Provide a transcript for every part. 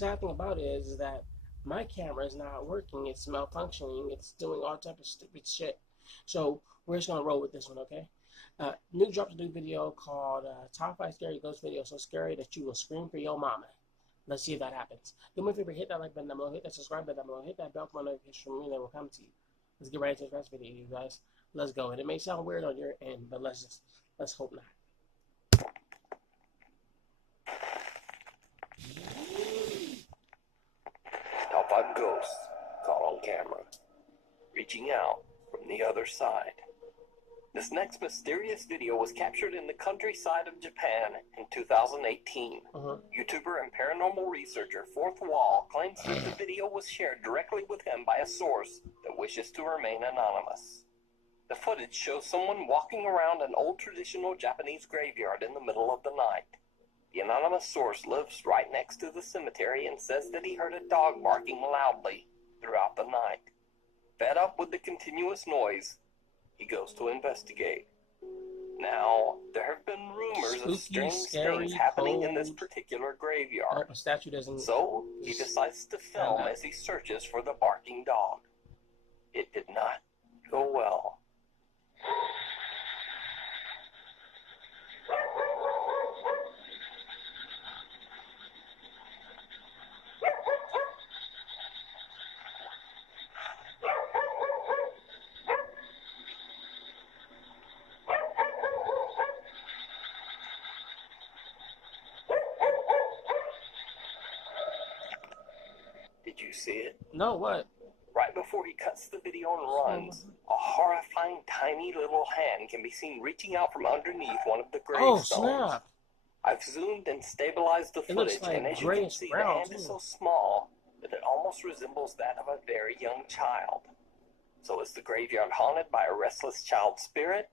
sad thing about it is that my camera is not working. It's malfunctioning. It's doing all type of stupid shit. So we're just gonna roll with this one, okay? Nuke dropped a new video called Top 5 Scary Ghost Video, so scary that you will scream for your mama. Let's see if that happens. Do me a favor, hit that like button down below, hit that subscribe button down below, hit that bell for notification from me, and it will come to you. Let's get right into the rest of the video, you guys. Let's go. And it may sound weird on your end, but let's hope not. Top 5 ghosts caught on camera, reaching out from the other side. This next mysterious video was captured in the countryside of Japan in 2018. YouTuber and paranormal researcher Fourth Wall claims that the video was shared directly with him by a source that wishes to remain anonymous. The footage shows someone walking around an old traditional Japanese graveyard in the middle of the night. The anonymous source lives right next to the cemetery and says that he heard a dog barking loudly throughout the night. Fed up with the continuous noise, he goes to investigate. Now, there have been rumors of strange things happening in this particular graveyard. A statue doesn't. So, he decides to film as he searches for the barking dog. It did not go well. Did you see it? No, what? Right before he cuts the video and runs, a horrifying tiny little hand can be seen reaching out from underneath one of the gravestones. Oh, snap. I've zoomed and stabilized the footage, and as you can see, the hand is so small that it almost resembles that of a very young child. So is the graveyard haunted by a restless child spirit?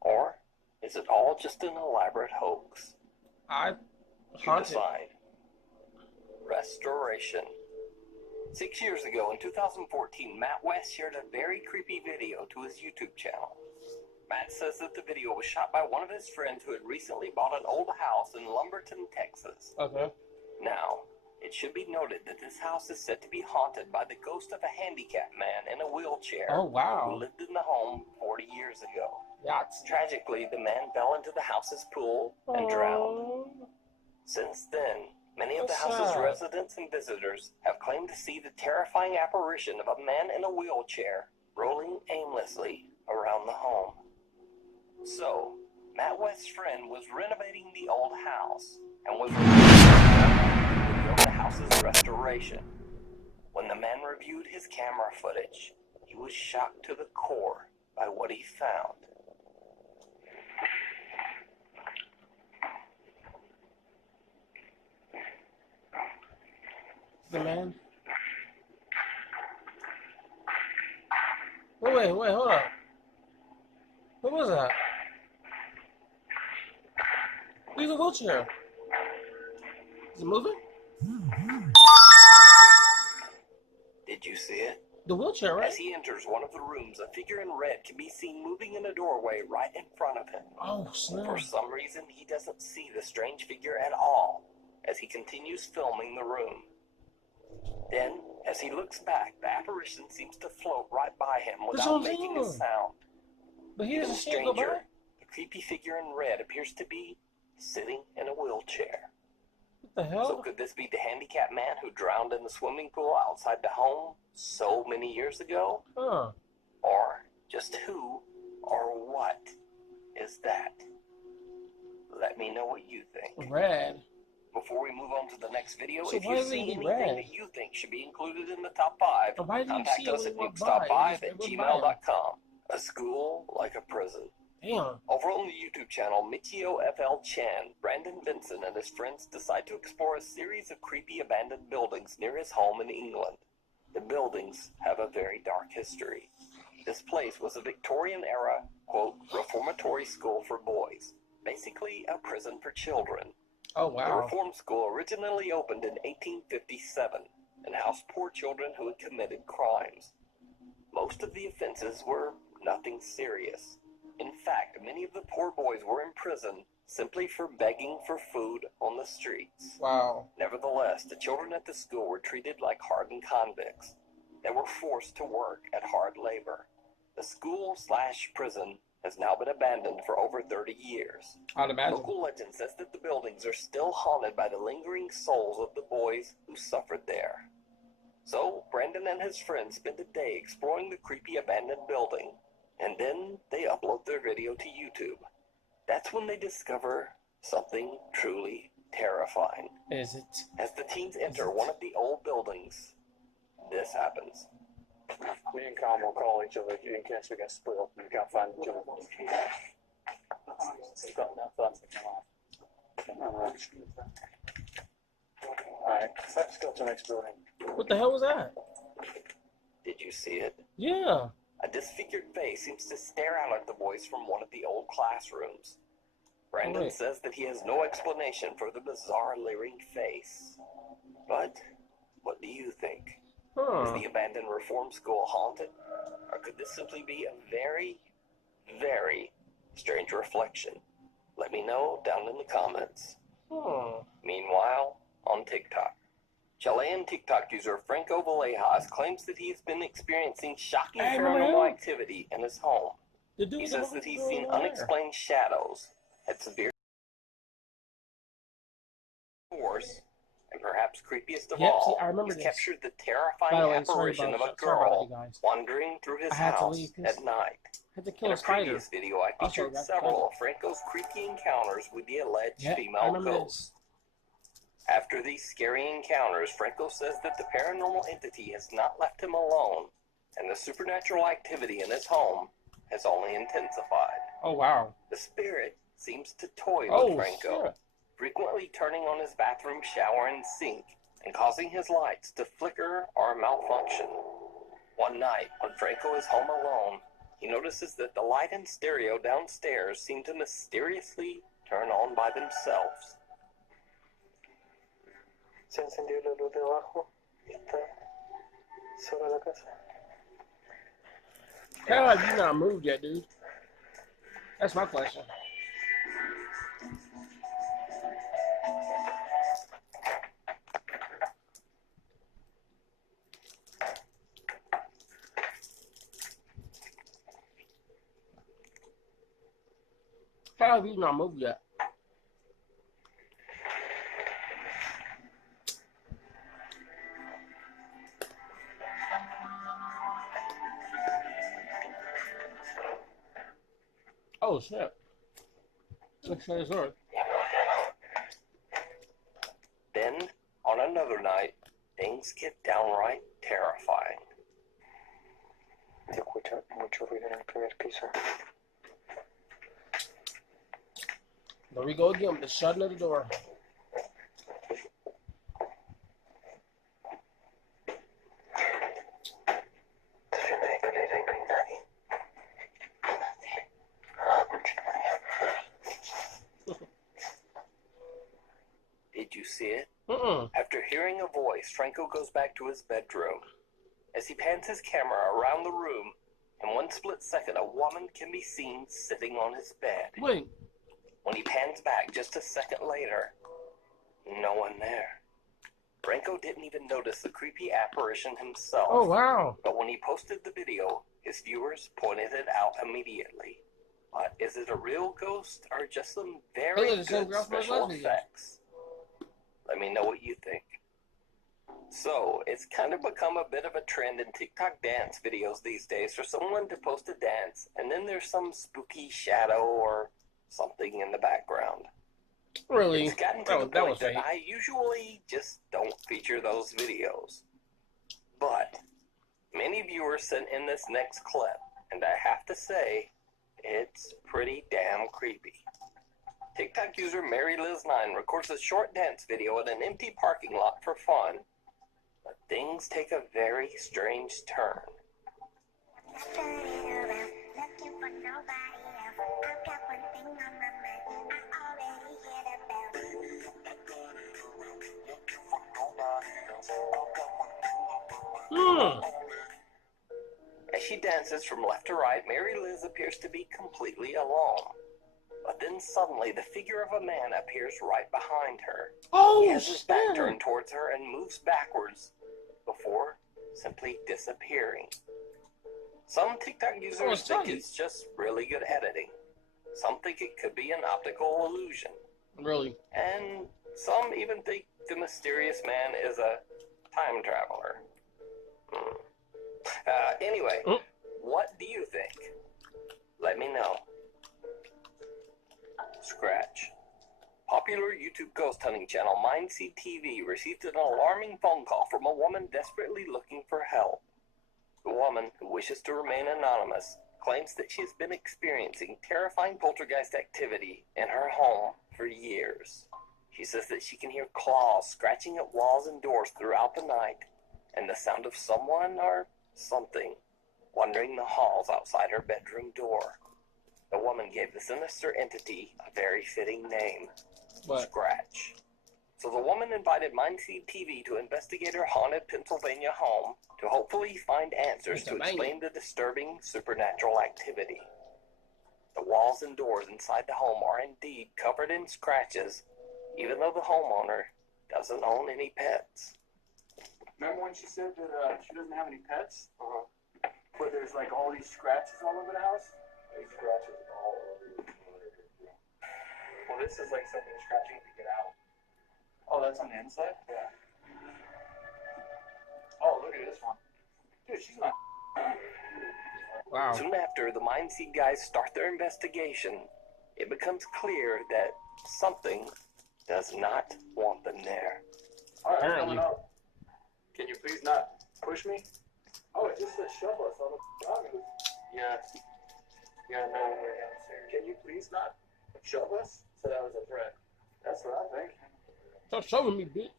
Or is it all just an elaborate hoax? You decide. Restoration. 6 years ago, in 2014, Matt West shared a very creepy video to his YouTube channel. Matt says that the video was shot by one of his friends who had recently bought an old house in Lumberton, Texas. Okay. Now, it should be noted that this house is said to be haunted by the ghost of a handicapped man in a wheelchair. Oh, wow. Who lived in the home 40 years ago. That's... Tragically, the man fell into the house's pool and drowned. Since then, many of the house's residents and visitors have claimed to see the terrifying apparition of a man in a wheelchair rolling aimlessly around the home. So, Matt West's friend was renovating the old house and was reviewing the house's restoration. When the man reviewed his camera footage, he was shocked to the core by what he found. The man. Wait, hold on. What was that? Leave the wheelchair. Is it moving? Did you see it? The wheelchair, right? As he enters one of the rooms, a figure in red can be seen moving in a doorway right in front of him. Oh, snap. For some reason, he doesn't see the strange figure at all as he continues filming the room. Then, as he looks back, the apparition seems to float right by him without making a sound. But he doesn't see it stranger, go by? the creepy figure in red appears to be sitting in a wheelchair. What the hell? So could this be the handicapped man who drowned in the swimming pool outside the home so many years ago? Huh. Or just who or what is that? Let me know what you think. Red. Before we move on to the next video, So if you see anything that you think should be included in the top 5, contact us at nukestop5@gmail.com. A school like a prison. Damn. Over on the YouTube channel, Michio FL Chan, Brandon Benson and his friends decide to explore a series of creepy abandoned buildings near his home in England. The buildings have a very dark history. This place was a Victorian-era, quote, reformatory school for boys. Basically, a prison for children. Oh, wow. The Reform School originally opened in 1857 and housed poor children who had committed crimes. Most of the offenses were nothing serious. In fact, many of the poor boys were in prison simply for begging for food on the streets. Wow. Nevertheless, the children at the school were treated like hardened convicts. They were forced to work at hard labor. The school/prison has now been abandoned for over 30 years. I'd imagine. Local legend says that the buildings are still haunted by the lingering souls of the boys who suffered there. So, Brandon and his friends spend a day exploring the creepy abandoned building, and then they upload their video to YouTube. That's when they discover something truly terrifying. Is it? As the teens enter one of the old buildings, this happens. Me and Kyle will call each other in case we get split up and we can't find each other. We've got enough funds to come off. Alright, let's go to the next building. What the hell was that? Did you see it? Yeah. A disfigured face seems to stare out at the boys from one of the old classrooms. Brandon Right. says that he has no explanation for the bizarre leering face. But what do you think? Is the abandoned reform school haunted? Or could this simply be a very, very strange reflection? Let me know down in the comments. Meanwhile, on TikTok, Chilean TikTok user Franco Villejas claims that he has been experiencing shocking Hey, paranormal man. activity in his home. The dude He with says the that he's blue seen hair. unexplained shadows, had severe force, and perhaps creepiest of Yep, all, see, I remember he's this. captured the By terrifying the way, sorry apparition of about a sorry about girl you guys. wandering through his I had to house leave 'cause at night. I had to kill In a a spider. previous video, I I'll show featured you that. several of Franco's creepy encounters with the alleged Yep, I female remember ghost. After these scary encounters, Franco says that the paranormal entity has not left him alone, and the supernatural activity in his home has only intensified. Oh, wow. The spirit seems to toy Oh, with Franco, shit. frequently turning on his bathroom shower and sink and causing his lights to flicker or malfunction. One night, when Franco is home alone, he notices that the light and stereo downstairs seem to mysteriously turn on by themselves. Se encendió la luz de abajo y está sobre la casa. How have you not moved yet, dude? That's my question. How have you not moved yet? Oh, shit. Let's try this over. Then, on another night, things get downright terrifying. Se escucha mucho ruido en el primer piso. There we go again with the shutting of the door. Did you see it? Mm-mm. After hearing a voice, Franco goes back to his bedroom. As he pans his camera around the room, in one split second, a woman can be seen sitting on his bed. Wait. When he pans back just a second later, no one there. Franco didn't even notice the creepy apparition himself. Oh, wow. But when he posted the video, his viewers pointed it out immediately. But is it a real ghost or just some very Hey, the same good girl from the special last video. effects? Let me know what you think. So, it's kind of become a bit of a trend in TikTok dance videos these days for someone to post a dance, and then there's some spooky shadow or something in the background. Really? It's gotten to the point that I usually just don't feature those videos. But many viewers sent in this next clip, and I have to say, it's pretty damn creepy. TikTok user MaryLiz9 records a short dance video at an empty parking lot for fun. But things take a very strange turn. As she dances from left to right, Mary Liz appears to be completely alone. But But then suddenly the figure of a man appears right behind her. Oh, He has his back snap. turned towards her and moves backwards before simply disappearing. Some TikTok users think it's just really good editing. Some think it could be an optical illusion. Really? And some even think the mysterious man is a time traveler. Anyway, what do you think? Let me know. Scratch. Popular YouTube ghost hunting channel Mindseed TV received an alarming phone call from a woman desperately looking for help. The woman, who wishes to remain anonymous, claims that she has been experiencing terrifying poltergeist activity in her home for years. She says that she can hear claws scratching at walls and doors throughout the night, and the sound of someone or something wandering the halls outside her bedroom door. The woman gave the sinister entity a very fitting name. What? Scratch. So the woman invited Mindseed TV to investigate her haunted Pennsylvania home to hopefully find answers to explain the disturbing supernatural activity. The walls and doors inside the home are indeed covered in scratches, even though the homeowner doesn't own any pets. Remember when she said that she doesn't have any pets? But there's like all these scratches all over the house? These scratches all over the house. Well, this is like something scratching to get out. Oh, that's on the inside? Yeah. Oh, look at this one. Dude, she's not. Wow. Soon after the Mindseed guys start their investigation, it becomes clear that something does not want them there. Alright, I'm Apparently. coming up. Can you please not push me? Oh, it just says shove us on the goggles. Yeah. Yeah, no, we're downstairs. Can you please not shove us? So that was a threat. That's what I think. Stop shoving me, bitch.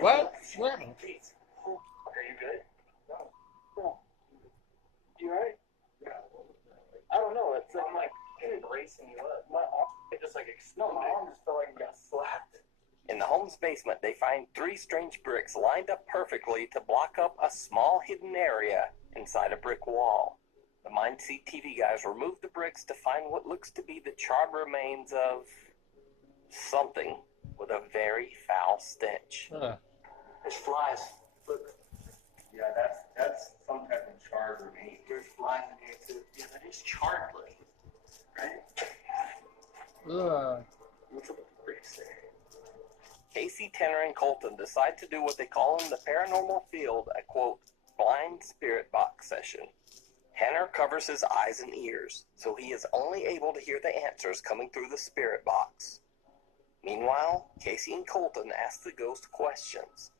What? What happened? Are you good? No. You alright? Yeah. I don't know. It's I'm like embracing you up. My arm just like exploded. No, my arm just felt like it got slapped. In the home's basement, they find 3 strange bricks lined up perfectly to block up a small hidden area inside a brick wall. The Mindseed TV guys remove the bricks to find what looks to be the charred remains of something with a very foul stench. There's flies. Look. Yeah, that's some type of charred remain. There's flies in here too. Yeah, that is charred blood. Right? What's up with the bricks there? Casey, Tanner, and Colton decide to do what they call in the paranormal field a, quote, blind spirit box session. Tanner covers his eyes and ears, so he is only able to hear the answers coming through the spirit box. Meanwhile, Casey and Colton ask the ghost questions.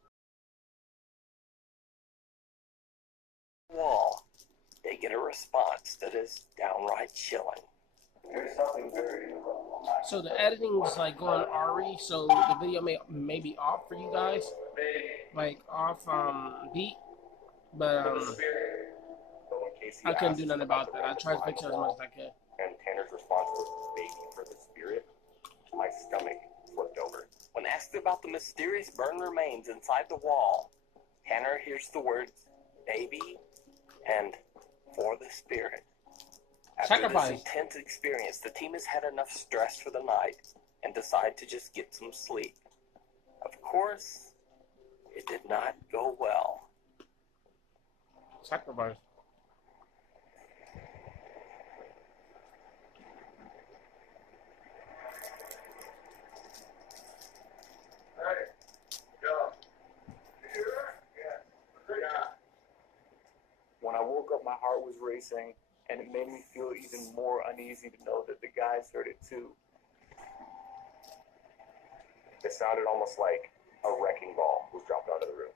Wall, they get a response that is downright chilling. There's something very So the editing's like going RE, so the video may be off for you guys, like off beat, but I couldn't do nothing about that. I tried to fix it as much as I could. And Tanner's response was baby for the spirit. My stomach flipped over. When asked about the mysterious burned remains inside the wall, Tanner hears the words baby and for the spirit. After Sacrifice. this intense experience, the team has had enough stress for the night and decide to just get some sleep. Of course, it did not go well. Sacrifice. When I woke up, my heart was racing, and it made me feel even more uneasy to know that the guys heard it too. It sounded almost like a wrecking ball was dropped onto the roof.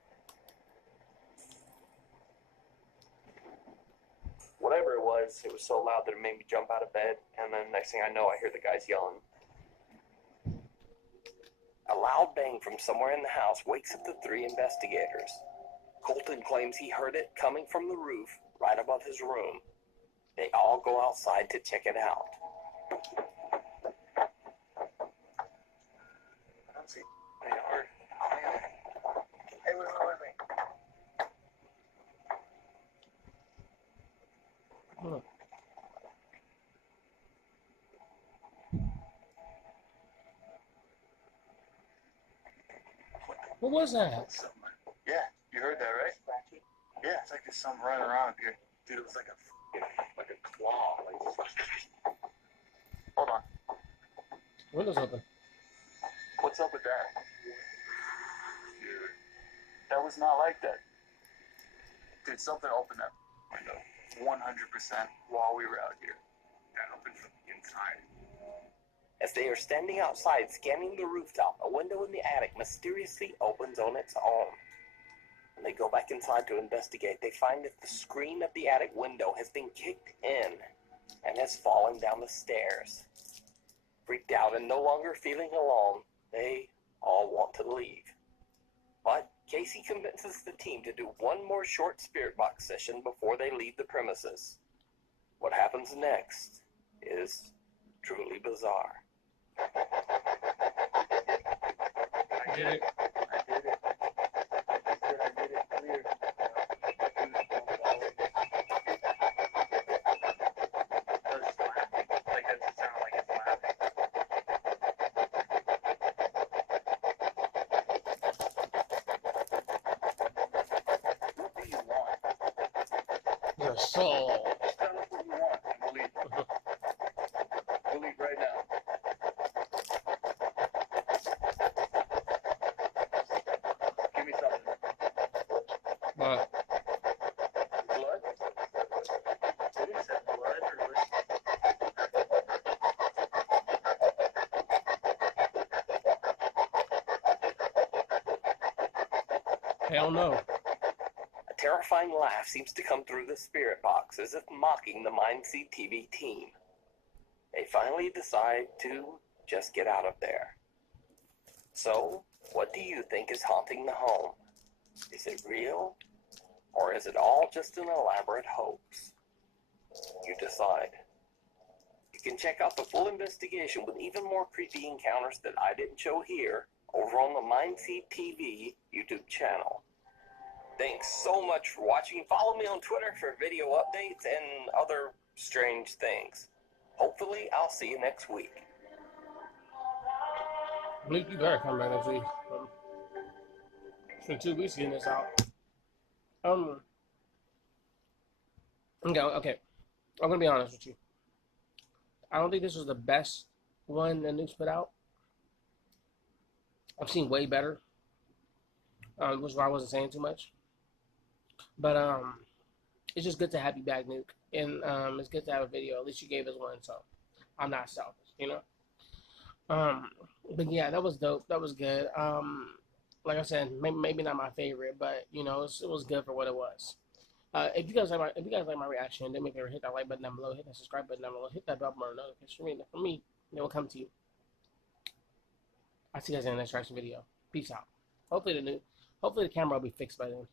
Whatever it was so loud that it made me jump out of bed, and then next thing I know, I hear the guys yelling. A loud bang from somewhere in the house wakes up the 3 investigators. Colton claims he heard it coming from the roof right above his room. They all go outside to check it out. I don't see any heart. Hey, wait. What was that? Something. Yeah, you heard that, right? Yeah, it's like there's something running around up here. Dude, it was like a claw. Like, hold on. Window's open. What's up with that? Dude, that was not like that. Dude, something opened that window 100% while we were out here. That opened from the inside. As they are standing outside scanning the rooftop, a window in the attic mysteriously opens on its own. When they go back inside to investigate, they find that the screen of the attic window has been kicked in and has fallen down the stairs. Freaked out and no longer feeling alone, they all want to leave. But Casey convinces the team to do one more short spirit box session before they leave the premises. What happens next is truly bizarre. I did it. I did it clear. That's laughing. Like, that just sounded like it's laughing. What do you want? Your soul. Tell us what you want and we'll leave. We'll leave right now. Give me something. What? Blood? They didn't say blood or what? Hell no. A terrifying laugh seems to come through the spirit box, as if mocking the Mindseed TV team. They finally decide to just get out of there. So, what do you think is haunting the home? Is it real? Or is it all just an elaborate hoax? You decide. You can check out the full investigation with even more creepy encounters that I didn't show here over on the Mindseed TV YouTube channel. Thanks so much for watching. Follow me on Twitter for video updates and other strange things. Hopefully, I'll see you next week. Luke, you better come back next week. It's been 2 weeks getting this out. Okay. I'm gonna be honest with you. I don't think this was the best one that Nuke's put out. I've seen way better. Which is why I wasn't saying too much. But it's just good to have you back, Nuke. And it's good to have a video. At least you gave us one, so I'm not selfish, you know? But yeah, that was dope. That was good. Like I said, maybe not my favorite, but you know, it was good for what it was. If you guys like my reaction, then make sure to hit that like button down below, hit that subscribe button down below, hit that bell button notification for me. It will come to you. I'll see you guys in the next reaction video. Peace out. Hopefully the camera will be fixed by then.